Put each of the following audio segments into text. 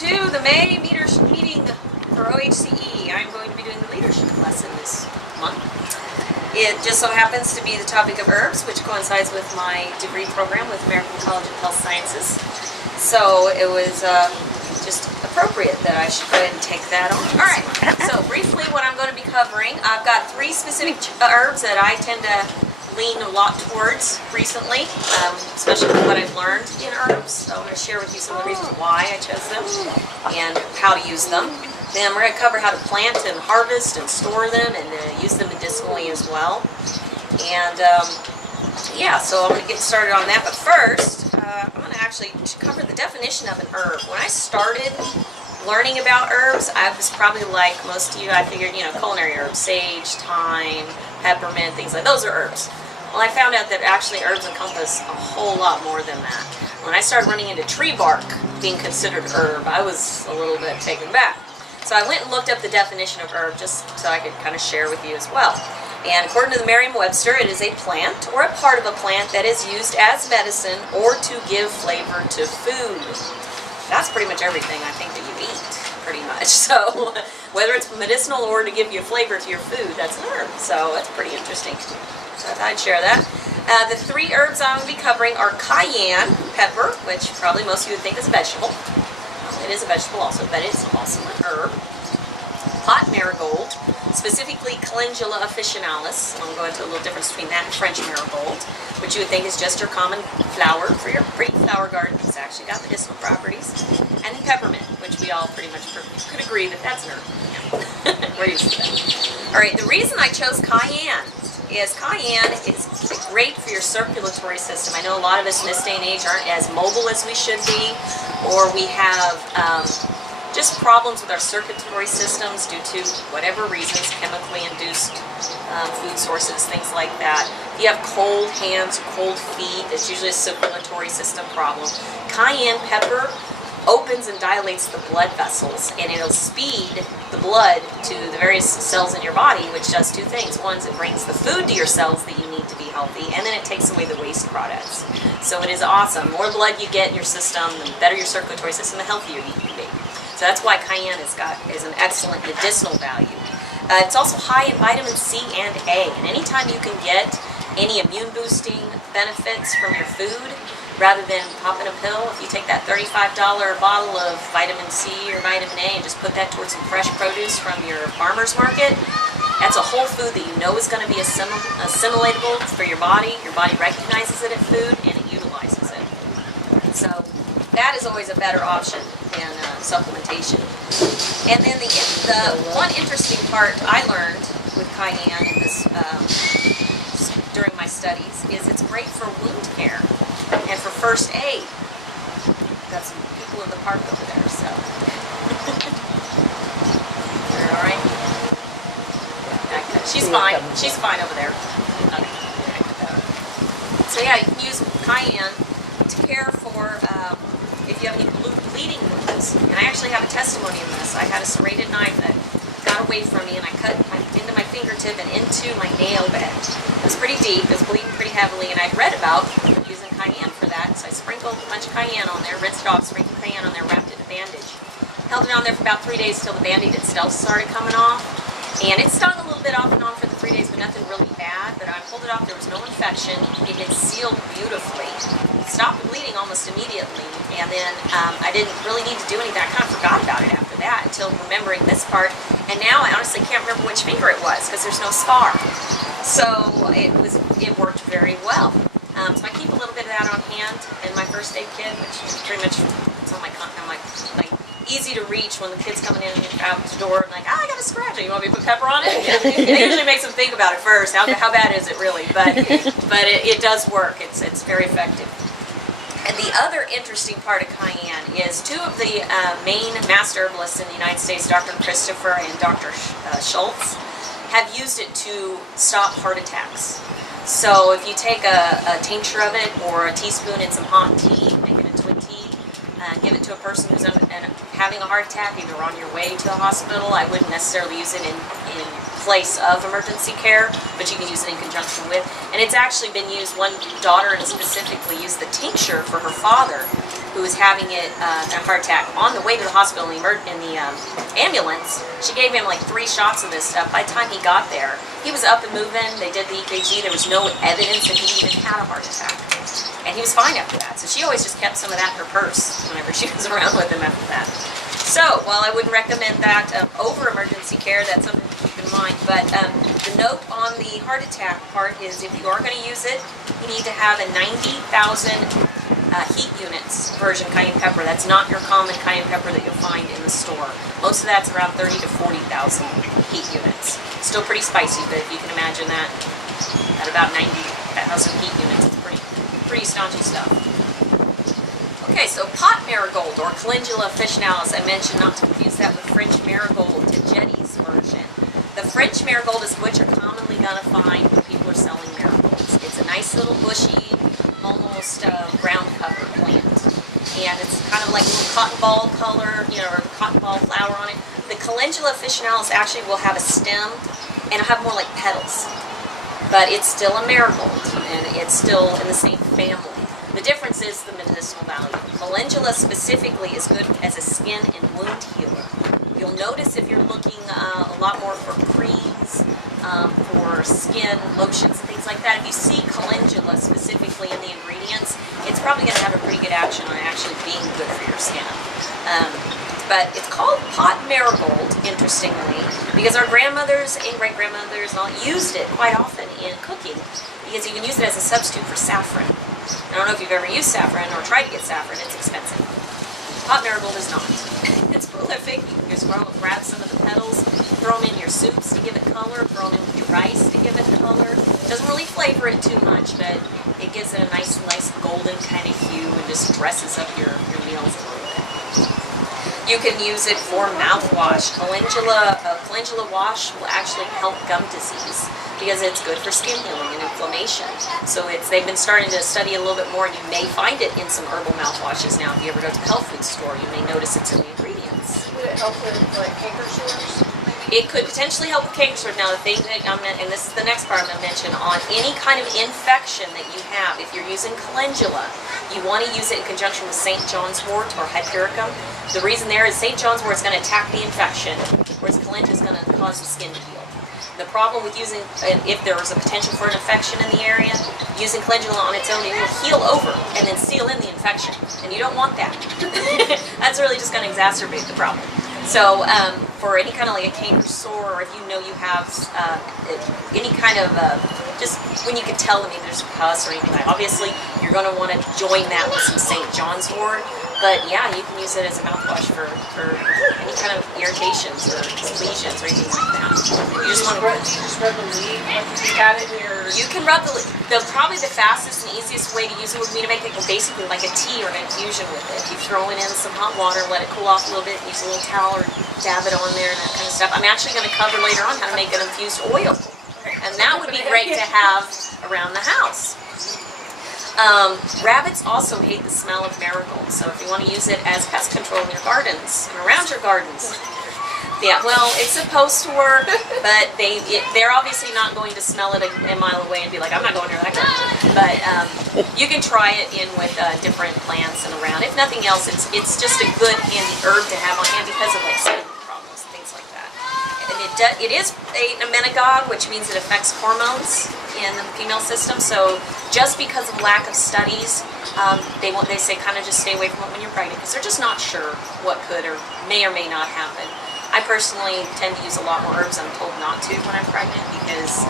To the May meeting for OHCE. I'm going to be doing the leadership lesson this month. It just so happens to be the topic of herbs, which coincides with my degree program with American College of Health Sciences. So it was just appropriate that I should go ahead and take that on. All right, so briefly what I'm going to be covering, I've got three specific herbs that I tend to lean a lot towards recently, especially with what I've learned in herbs. So I'm going to share with you some of the reasons why I chose them and how to use them. Then we're going to cover how to plant and harvest and store them and use them medicinally as well. And yeah, so I'm going to get started on that. But first, I'm going to actually cover the definition of an herb. When I started learning about herbs, I was probably like most of you. I figured, culinary herbs, sage, thyme, peppermint, things like those are herbs. Well, I found out that actually herbs encompass a whole lot more than that. When I started running into tree bark being considered herb, I was a little bit taken back. So I went and looked up the definition of herb just so I could kind of share with you as well. And according to the Merriam-Webster, it is a plant or a part of a plant that is used as medicine or to give flavor to food. That's pretty much everything I think that you eat, pretty much. So whether it's medicinal or to give you flavor to your food, that's an herb. So that's pretty interesting. So I thought I'd share that. The three herbs I'm going to be covering are cayenne pepper, which probably most of you would think is a vegetable. It is a vegetable also, but it's also an herb. Pot marigold, specifically calendula officinalis. I'm going to go into a little difference between that and French marigold, which you would think is just your common flower for your pretty flower garden. It's actually got medicinal properties. And then peppermint, which we all pretty much could agree that that's an herb. We're used to that. All right, the reason I chose cayenne is great for your circulatory system. I know a lot of us in this day and age aren't as mobile as we should be, or we have just problems with our circulatory systems due to whatever reasons, chemically induced food sources, things like that. If you have cold hands, cold feet, it's usually a circulatory system problem. Cayenne pepper opens and dilates the blood vessels, and it'll speed the blood to the various cells in your body, which does two things. One is it brings the food to your cells that you need to be healthy, and then it takes away the waste products. So it is awesome. The more blood you get in your system, the better your circulatory system, the healthier you can be. So that's why cayenne is an excellent medicinal value. It's also high in vitamin C and A, and anytime you can get any immune boosting benefits from your food, rather than popping a pill, if you take that $35 bottle of vitamin C or vitamin A and just put that towards some fresh produce from your farmer's market, that's a whole food that you know is going to be assimilatable for your body. Your body recognizes it as food and it utilizes it. So that is always a better option than supplementation. And then the one interesting part I learned with cayenne in this during my studies is it's great for wound care and for first aid. Got some people in the park over there, so. They're all right? She's fine. She's fine over there. Okay. So yeah, you can use cayenne to care for if you have any bleeding wounds. And I actually have a testimony in this. I had a serrated knife that got away from me, and I cut into my fingertip and into my nail bed. It was pretty deep. It was bleeding pretty heavily, and I'd read about using cayenne for that, so I sprinkled a bunch of cayenne on there, rinsed it off, sprinkled cayenne on there, wrapped it in a bandage. Held it on there for about 3 days till the Band-Aid itself started coming off. And it stung a little bit off and on for the 3 days, but nothing really bad. But I pulled it off, there was no infection. It had sealed beautifully. It stopped bleeding almost immediately. And then I didn't really need to do anything. I kind of forgot about it after that until remembering this part. And now I honestly can't remember which finger it was because there's no scar. So it worked very well. So I keep a little bit of that on hand in my first aid kit, which is pretty much it's on my like easy to reach when the kid's coming in and out the door and like, I got a scratch. You want me to put pepper on it? It usually makes them think about it first. How bad is it really? But it does work. It's very effective. And the other interesting part of cayenne is two of the main master herbalists in the United States, Dr. Christopher and Dr. Schultz, have used it to stop heart attacks. So if you take a tincture of it or a teaspoon in some hot tea, make it into a tea, give it to a person who's having a heart attack, either on your way to the hospital. I wouldn't necessarily use it in place of emergency care, but you can use it in conjunction with. And it's actually been used, one daughter specifically used the tincture for her father, who was having a heart attack. On the way to the hospital in the ambulance, she gave him like 3 shots of this stuff. By the time he got there, he was up and moving. They did the EKG. There was no evidence that he even had a heart attack. And he was fine after that. So she always just kept some of that in her purse whenever she was around with him after that. So, while I wouldn't recommend that over emergency care, that's something to keep in mind. But the note on the heart attack part is if you are going to use it, you need to have a 90,000 heat units version cayenne pepper. That's not your common cayenne pepper that you'll find in the store. Most of that's around 30 to 40,000 heat units. Still pretty spicy, but if you can imagine that, at about 90,000 heat units, it's pretty staunchy stuff. Okay, so pot marigold or calendula officinalis, I mentioned not to confuse that with French marigold, Tagetti's version. The French marigold is what you're commonly going to find when people are selling marigolds. It's a nice little bushy, almost brown cover plant. And it's kind of like a little cotton ball color, or cotton ball flower on it. The calendula officinalis actually will have a stem and it'll have more like petals. But it's still a marigold and it's still in the same family. The difference is the medicinal value. Calendula specifically is good as a skin and wound healer. You'll notice if you're looking a lot more for creams, for skin, lotions, and things like that, if you see calendula specifically in the ingredients, it's probably going to have a pretty good action on actually being good for your skin. But it's called pot marigold, interestingly, because our grandmothers and great-grandmothers all used it quite often in cooking, because you can use it as a substitute for saffron. I don't know if you've ever used saffron or tried to get saffron. It's expensive. Pot marigold is not. It's prolific. You can just grab some of the petals, throw them in your soups to give it color, throw them in with your rice to give it color. It doesn't really flavor it too much, but it gives it a nice golden kind of hue and just dresses up your meals a little bit. You can use it for mouthwash. Calendula wash will actually help gum disease because it's good for skin healing and inflammation. So they've been starting to study a little bit more, and you may find it in some herbal mouthwashes now. If you ever go to the health food store, you may notice it's in the ingredients. Would it help with like canker sores? It could potentially help with canker sores. Now, the thing that and this is the next part I'm going to mention, on any kind of infection that you have, if you're using calendula, you want to use it in conjunction with St. John's wort or hypericum. The reason there is St. John's wort is going to attack the infection, whereas calendula is going to cause the skin to heal. The problem with using, if there is a potential for an infection in the area, using calendula on its own, it will heal over and then seal in the infection. And you don't want that. That's really just going to exacerbate the problem. So for any kind of like a canker sore, or if you know you have any kind of, just when you can tell, there's pus or anything like that, obviously you're going to want to join that with some St. John's wort. But yeah, you can use it as a mouthwash for any kind of irritations or lesions or anything like that. You just want to rub the leaf, like you got it in your... You can rub the probably the fastest and easiest way to use it would be to make it basically like a tea or an infusion with it. You throw it in some hot water, let it cool off a little bit, use a little towel or dab it on there and that kind of stuff. I'm actually going to cover later on how to make an infused oil. And that would be great to have around the house. Rabbits also hate the smell of marigold, so if you want to use it as pest control in your gardens and around your gardens, yeah, well, it's supposed to work, but they're obviously not going to smell it a mile away and be like, I'm not going near that garden. But you can try it in with different plants and around. If nothing else, it's just a good handy herb to have on hand because of like skin problems and things like that. And it is an emmenagogue, which means it affects hormones in the female system. So just because of lack of studies, they say kind of just stay away from it when you're pregnant because they're just not sure what could or may not happen. I personally tend to use a lot more herbs I'm told not to when I'm pregnant because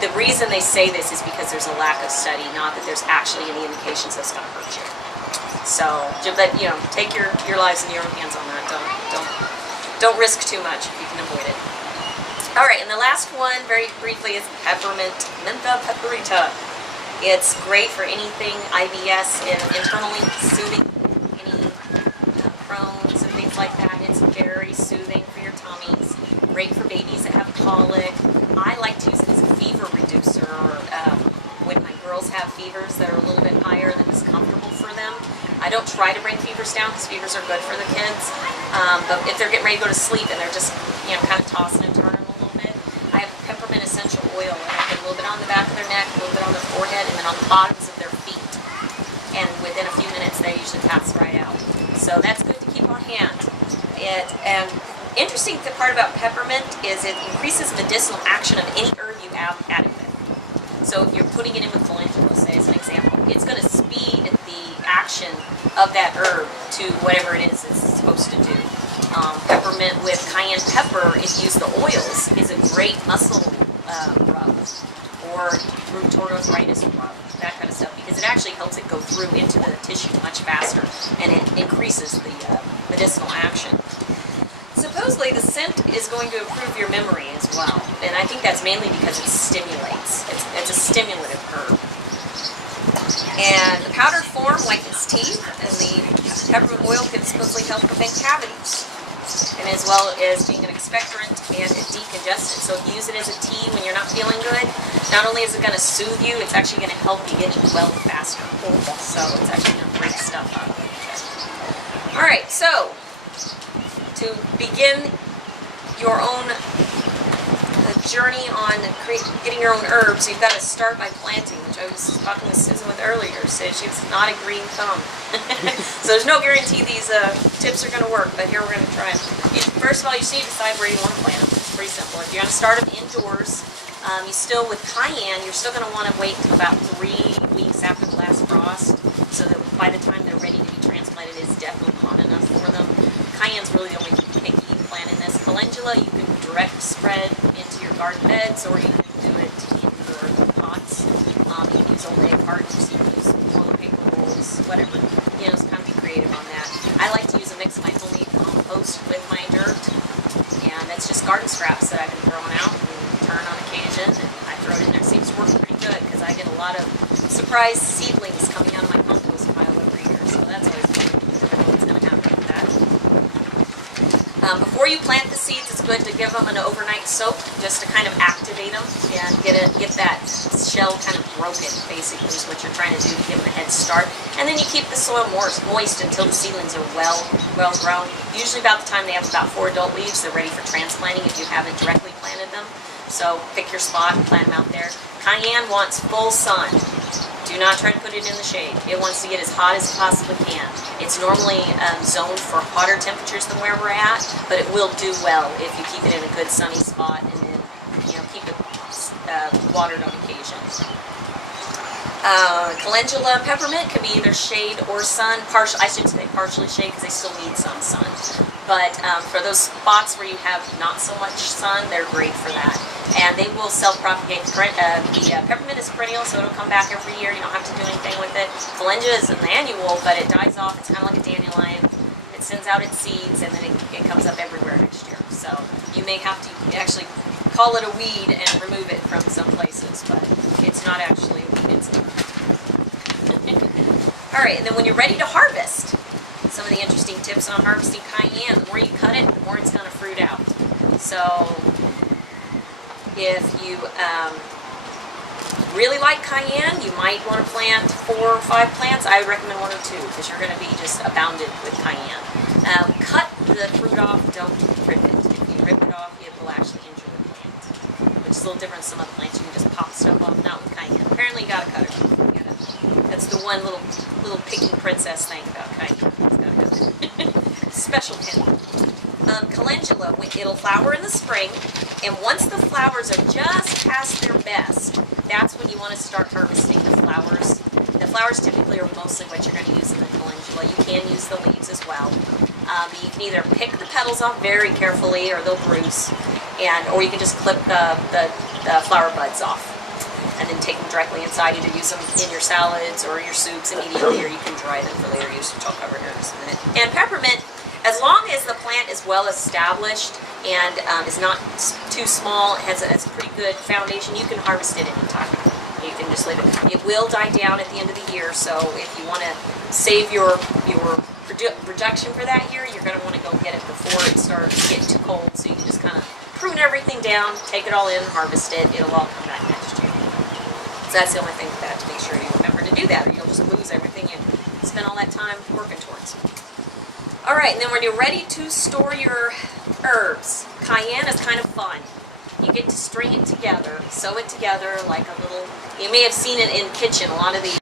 the reason they say this is because there's a lack of study, not that there's actually any indications that's going to hurt you. So take your lives in your own hands on that. Don't risk too much if you can avoid it. All right, and the last one, very briefly, is peppermint, Mentha pepperita. It's great for anything IBS and internally soothing, any Crohn's and things like that. It's very soothing for your tummies. Great for babies that have colic. I like to use it as a fever reducer. When my girls have fevers that are a little bit higher than is comfortable for them. I don't try to bring fevers down because fevers are good for the kids. But if they're getting ready to go to sleep and they're just kind of tossing and turning a little bit, I have oil, and I put a little bit on the back of their neck, a little bit on their forehead, and then on the bottoms of their feet. And within a few minutes, they usually pass right out. So that's good to keep on hand. And interesting part about peppermint is it increases medicinal action of any herb you add it with. So if you're putting it in with calendula, say as an example, it's going to speed the action of that herb to whatever it is it's supposed to do. Peppermint with cayenne pepper, if you use the oils, is a great muscle rub or rheumatoid arthritis rub, that kind of stuff, because it actually helps it go through into the tissue much faster, and it increases the medicinal action. Supposedly, the scent is going to improve your memory as well, and I think that's mainly because it stimulates. It's a stimulative herb. And the powdered form whitens teeth, and the peppermint oil can supposedly help prevent cavities, and as well as being an expectorant and a decongestant. So if you use it as a tea when you're not feeling good, not only is it going to soothe you, it's actually going to help you get well faster. So it's actually going to break stuff up. All right, so to begin your own journey on getting your own herbs, you've got to start by planting, which I was talking with Susan with earlier. Said she was not a green thumb. So there's no guarantee these tips are going to work, but here we're going to try them. First of all, you just need to decide where you want to plant them. It's pretty simple. If you're going to start them indoors, with cayenne, you're still going to want to wait until about 3 weeks after the last frost, so that by the time they're ready to be transplanted, it's definitely hot enough for them. Cayenne's really the only thing you can plant in this. Calendula, you can direct spread into your garden beds, or you can do it in your pots. You can use old egg cartons, you can use toilet paper rolls, whatever. Just kind of be creative on that. I like to use a mix of my homemade compost with my dirt, and that's just garden scraps that I've been throwing out and turn on occasion, and I throw it in there. It seems to work pretty good because I get a lot of surprise seedlings coming out of my compost pile every year, so that's always fun. I know what's going to happen with that. Before you plant the seeds, it's good to give them an overnight soak just to kind of activate them and get that shell kind of broken, basically, is what you're trying to do to give them a head start. And then you keep the soil moist until the seedlings are well grown. Usually about the time they have about 4 adult leaves, they're ready for transplanting if you haven't directly planted them. So pick your spot and plant them out there. Cayenne wants full sun. Do not try to put it in the shade. It wants to get as hot as it possibly can. It's normally zoned for hotter temperatures than where we're at, but it will do well if you keep it in a good sunny spot and then keep it watered on occasion. Calendula and peppermint can be either shade or sun. I should say partially shade because they still need some sun. But for those spots where you have not so much sun, they're great for that. And they will self-propagate. The peppermint is perennial, so it'll come back every year. You don't have to do anything with it. Calendula is an annual, but it dies off. It's kind of like a dandelion. It sends out its seeds, and then it comes up everywhere next year. So you may have to actually call it a weed and remove it from some places, but it's not actually a weed. It's a All right, and then when you're ready to harvest, some of the interesting tips on harvesting cayenne: the more you cut it, the more it's going to fruit out. So if you really like cayenne, you might want to plant 4 or 5 plants. I would recommend 1 or 2 because you're going to be just abounded with cayenne. Cut the fruit off, don't rip it. If you rip it off, it will actually injure the plant, which is a little different than some other plants. You can just pop stuff off, not with cayenne. Apparently you got to cut it off. That's the one little picky princess thing about cayenne. It's got to cut it. Special pin. Calendula, it'll flower in the spring, and once the flowers are just past their best, that's when you want to start harvesting the flowers. The flowers typically are mostly what you're going to use in the calendula. You can use the leaves as well. But you can either pick the petals off very carefully, or they'll bruise, or you can just clip the flower buds off and then take them directly inside. Either use them in your salads or your soups immediately, or you can dry them for later use, which I'll cover here in just a minute. And peppermint, as long as the plant is well established and is not too small, has a pretty good foundation, you can harvest it anytime. You can just leave it. It will die down at the end of the year, so if you want to save your production for that year, you're going to want to go get it before it starts getting too cold, so you can just kind of prune everything down, take it all in, harvest it. It'll all come back next year. So that's the only thing with that, to make sure you remember to do that, or you'll just lose everything you spent all that time working towards. All right, and then when you're ready to store your herbs, cayenne is kind of fun. you get to string it together, sew it together like a little, you may have seen it in kitchen, a lot of these